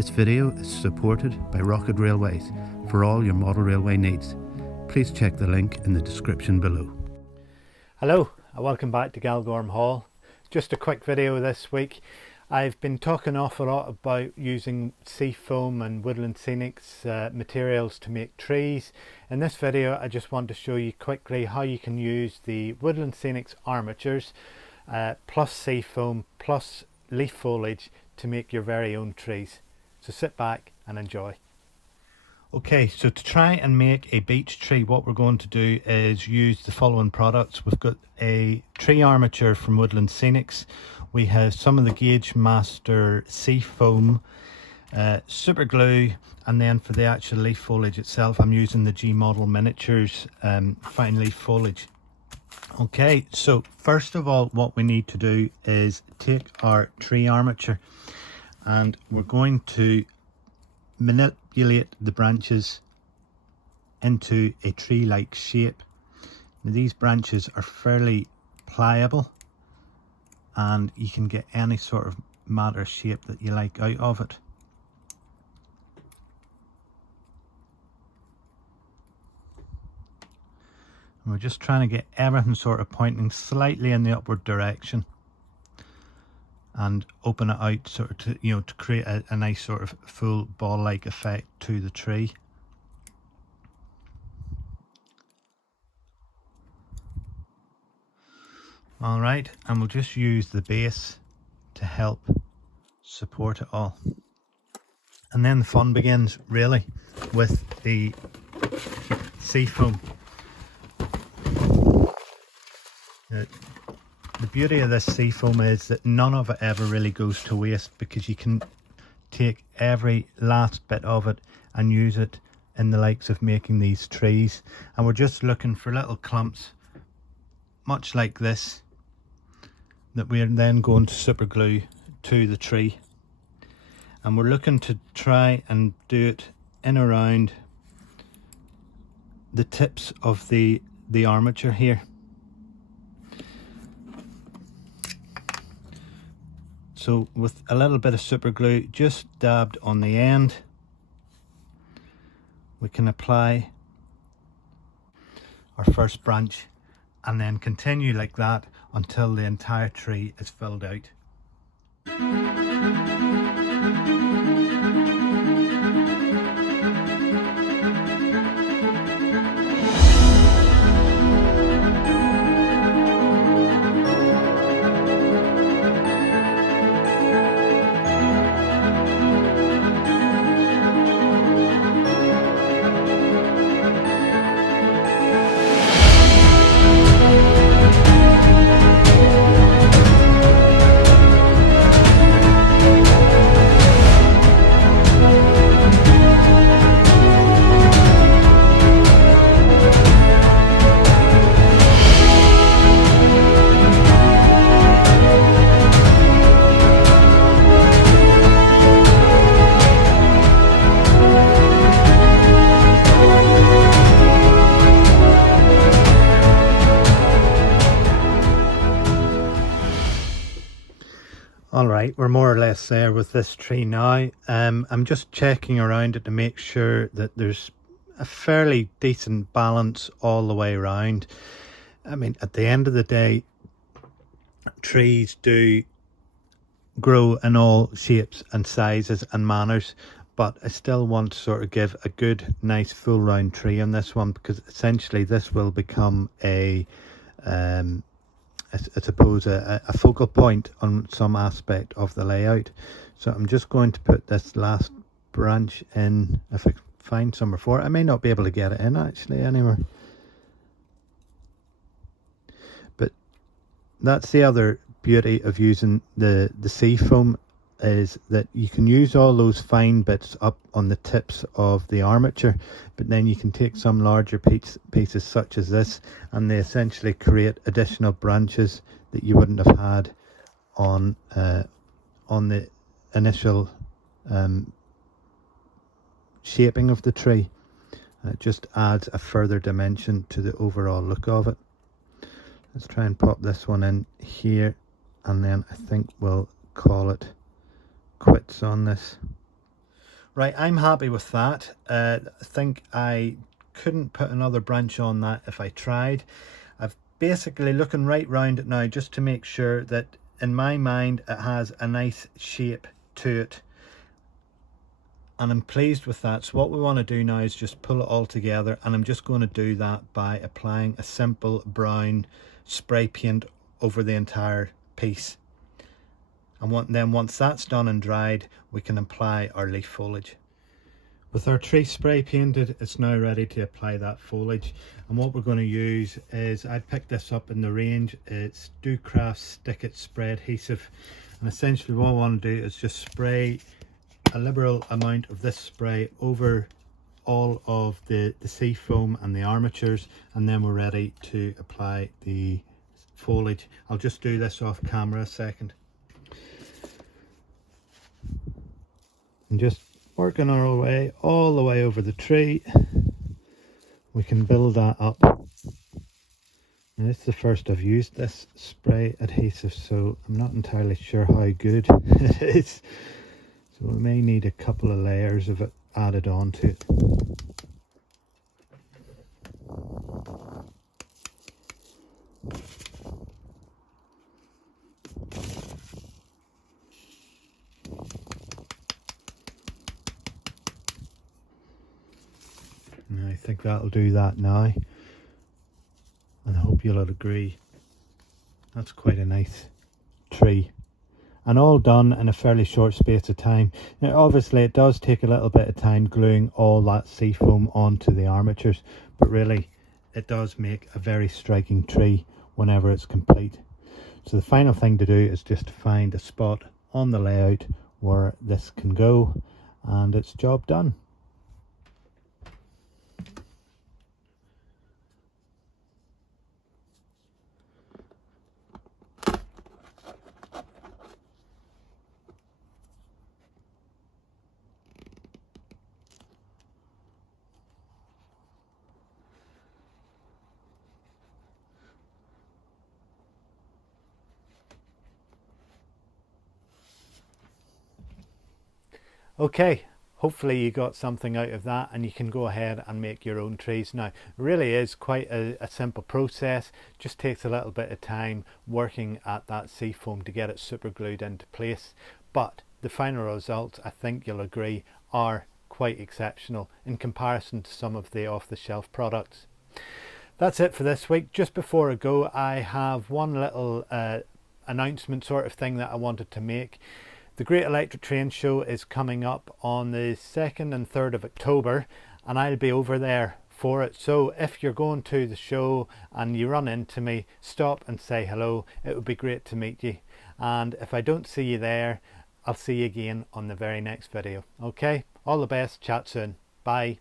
This video is supported by Rocket Railways for all your model railway needs. Please check the link in the description below. Hello and welcome back to Galgormhall. Just a quick video this week. I've been talking an awful lot about using Seafoam and Woodland Scenics materials to make trees. In this video I just want to show you quickly how you can use the Woodland Scenics armatures plus Seafoam plus leaf foliage to make your very own trees. So sit back and enjoy. Okay, so to try and make a beech tree, what we're going to do is use the following products. We've got a tree armature from Woodland Scenics. We have some of the Gauge Master Seafoam, super glue, and then for the actual leaf foliage itself, I'm using the G Model Miniatures fine leaf foliage. Okay, so first of all, what we need to do is take our tree armature and we're going to manipulate the branches into a tree-like shape. Now, these branches are fairly pliable and you can get any sort of matter shape that you like out of it. And we're just trying to get everything sort of pointing slightly in the upward direction and open it out sort of to, to create a nice sort of full ball-like effect to the tree. All right, and we'll just use the base to help support it all. And then the fun begins really with the Seafoam. The beauty of this Seafoam is that none of it ever really goes to waste, because you can take every last bit of it and use it in the likes of making these trees. And we're just looking for little clumps much like this that we're then going to super glue to the tree, and we're looking to try and do it in around the tips of the armature here. So with a little bit of super glue just dabbed on the end, we can apply our first branch and then continue like that until the entire tree is filled out. Alright, we're more or less there with this tree now. I'm just checking around it to make sure that there's a fairly decent balance all the way around. I mean, at the end of the day, trees do grow in all shapes and sizes and manners, but I still want to sort of give a good, nice, full round tree on this one, because essentially this will become a I suppose a focal point on some aspect of the layout. So I'm just going to put this last branch in, if I find somewhere for it. I may not be able to get it in actually anywhere, but that's the other beauty of using the Seafoam, is that you can use all those fine bits up on the tips of the armature, but then you can take some larger pieces such as this, and they essentially create additional branches that you wouldn't have had on the initial shaping of the tree. It just adds a further dimension to the overall look of it. Let's try and pop this one in here, and then I think we'll call it quits on this. Right, I'm happy with that. I think I couldn't put another branch on that if I tried. I've basically looking right round it now just to make sure that in my mind it has a nice shape to it, and I'm pleased with that. So what we want to do now is just pull it all together, and I'm just going to do that by applying a simple brown spray paint over the entire piece. And then once that's done and dried, we can apply our leaf foliage. With our tree spray painted, it's now ready to apply that foliage. And what we're going to use is, I picked this up in the range, it's Ducraft's Stick It Spray Adhesive. And essentially what I want to do is just spray a liberal amount of this spray over all of the seafoam and the armatures, and then we're ready to apply the foliage. I'll just do this off camera a second. And just working our way all the way over the tree, we can build that up. And it's the first I've used this spray adhesive, so I'm not entirely sure how good it is. So we may need a couple of layers of it added on to it. And I think that'll do that now, and I hope you'll agree. That's quite a nice tree, and all done in a fairly short space of time. Now obviously it does take a little bit of time gluing all that seafoam onto the armatures, but really it does make a very striking tree whenever it's complete. So the final thing to do is just to find a spot on the layout where this can go, and it's job done. Okay, hopefully you got something out of that, and you can go ahead and make your own trees. Now, it really is quite a simple process, just takes a little bit of time working at that seafoam to get it super glued into place, but the final results, I think you'll agree, are quite exceptional in comparison to some of the off-the-shelf products. That's it for this week. Just before I go, I have one little announcement sort of thing that I wanted to make. The Great Electric Train Show is coming up on the 2nd and 3rd of October, and I'll be over there for it. So if you're going to the show and you run into me, stop and say hello. It would be great to meet you. And if I don't see you there, I'll see you again on the very next video. Okay, all the best, chat soon. Bye.